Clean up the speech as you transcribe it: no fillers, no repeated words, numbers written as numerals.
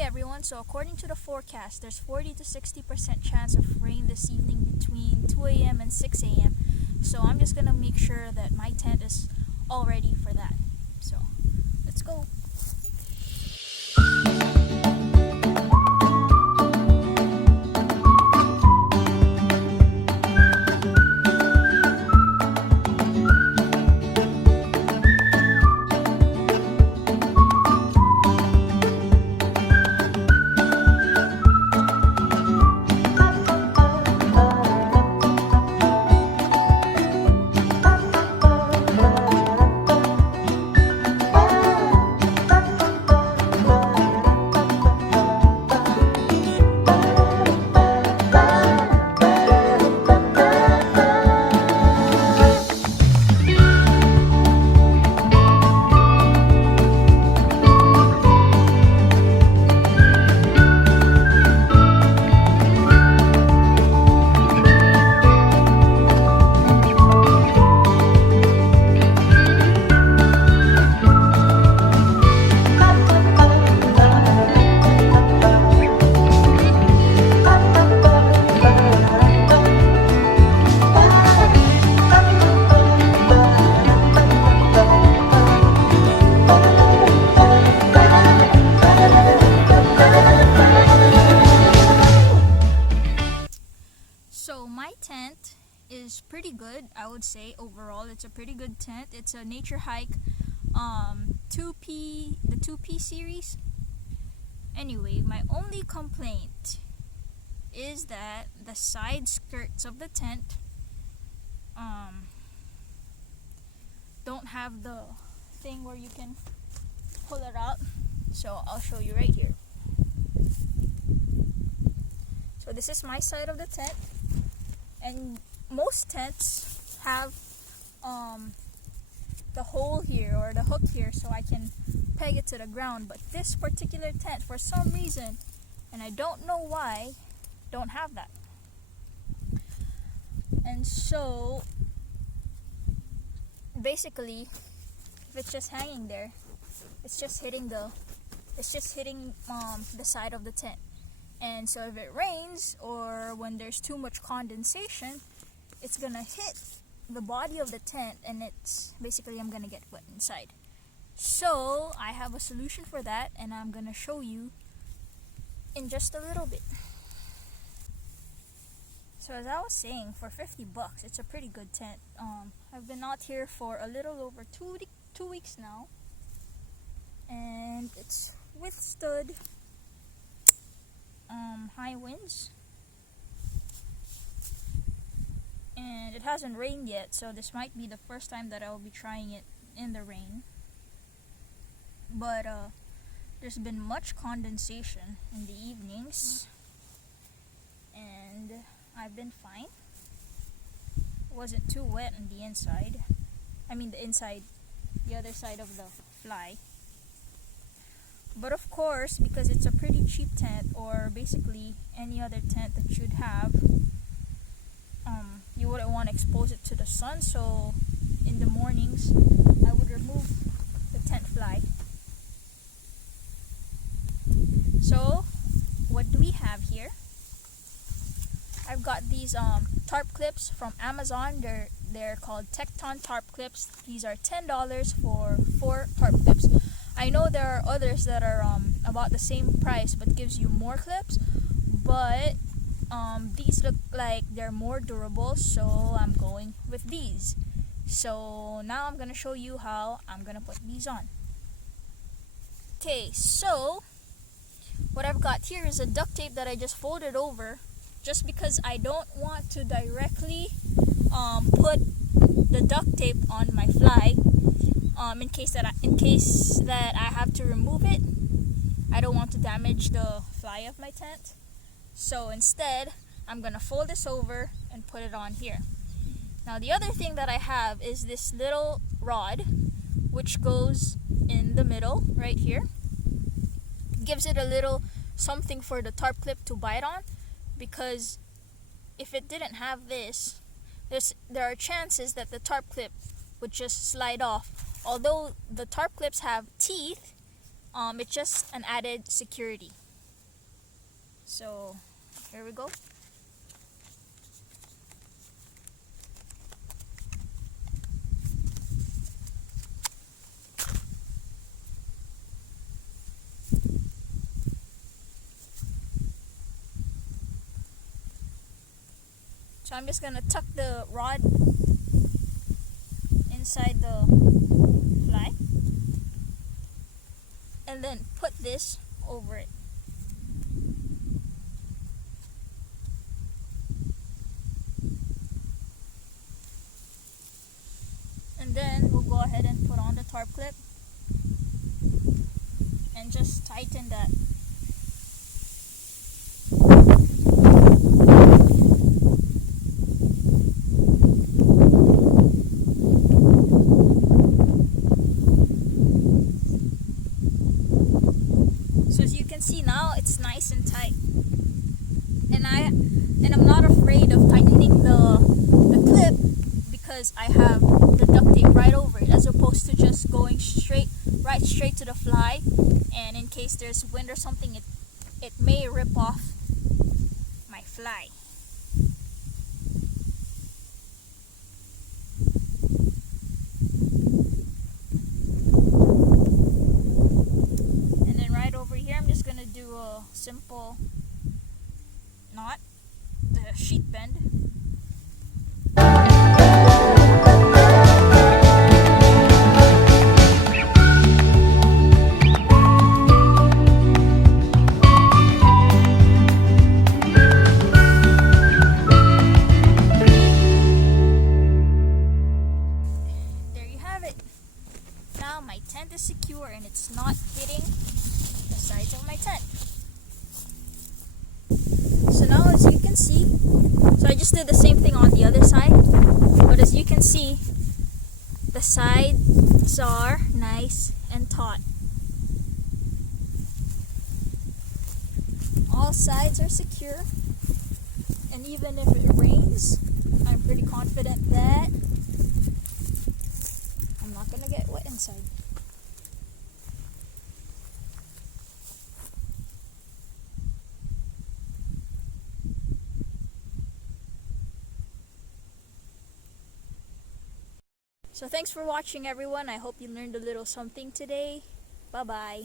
Hey everyone, so according to the forecast, there's 40 to 60% chance of rain this evening between 2 a.m. and 6 a.m. So I'm just gonna make sure that my tent is all ready for that. So let's go. So my tent is pretty good, I would say. Overall, it's a pretty good tent. It's a Naturehike 2P, the 2P series. Anyway, my only complaint is that the side skirts of the tent don't have the thing where you can pull it out. So I'll show you right here. So this is my side of the tent, and most tents have the hole here or the hook here so I can peg it to the ground, but this particular tent, for some reason, and I don't know why, don't have that. And so basically, if it's just hanging there, it's just hitting the side of the tent. And so if it rains or when there's too much condensation, it's gonna hit the body of the tent, and it's basically I'm gonna get wet inside. So I have a solution for that, and I'm gonna show you in just a little bit. So as I was saying, for $50, it's a pretty good tent. I've been out here for a little over two weeks now, and it's withstood high winds, and it hasn't rained yet, so this might be the first time that I will be trying it in the rain. But there's been much condensation in the evenings, and I've been fine. It wasn't too wet on the inside. I mean the inside, the other side of the fly. But of course, because it's a pretty cheap tent, or basically any other tent that you'd have, you wouldn't want to expose it to the sun. So in the mornings, I would remove the tent fly. So what do we have here? I've got these tarp clips from Amazon. They're called Tekton Tarp Clips. These are $10 for 4 tarp clips. I know there are others that are about the same price but gives you more clips, but these look like they're more durable, so I'm going with these. So now I'm gonna show you how I'm gonna put these on. Okay, so what I've got here is a duct tape that I just folded over, just because I don't want to directly put the duct tape on my fly. In case that I have to remove it, I don't want to damage the fly of my tent. So instead, I'm gonna fold this over and put it on here. Now the other thing that I have is this little rod, which goes in the middle right here. It gives it a little something for the tarp clip to bite on, because if it didn't have this, there are chances that the tarp clip would just slide off. Although the tarp clips have teeth, it's just an added security. So here we go. So I'm just gonna tuck the rod inside the fly and then put this over it. And then we'll go ahead and put on the tarp clip and just tighten that. So as you can see now, it's nice and tight. And I'm not afraid of tightening the clip because I have the duct tape right over it, as opposed to just going right straight to the fly, and in case there's wind or something, it may rip off my fly. And then right over here, I'm just gonna do a simple knot, the sheet bend. Now my tent is secure and it's not hitting the sides of my tent. So now as you can see, so I just did the same thing on the other side, but as you can see, the sides are nice and taut. All sides are secure, and even if it rains, I'm pretty confident that I'm not gonna get wet inside. So thanks for watching, everyone. I hope you learned a little something today. Bye bye.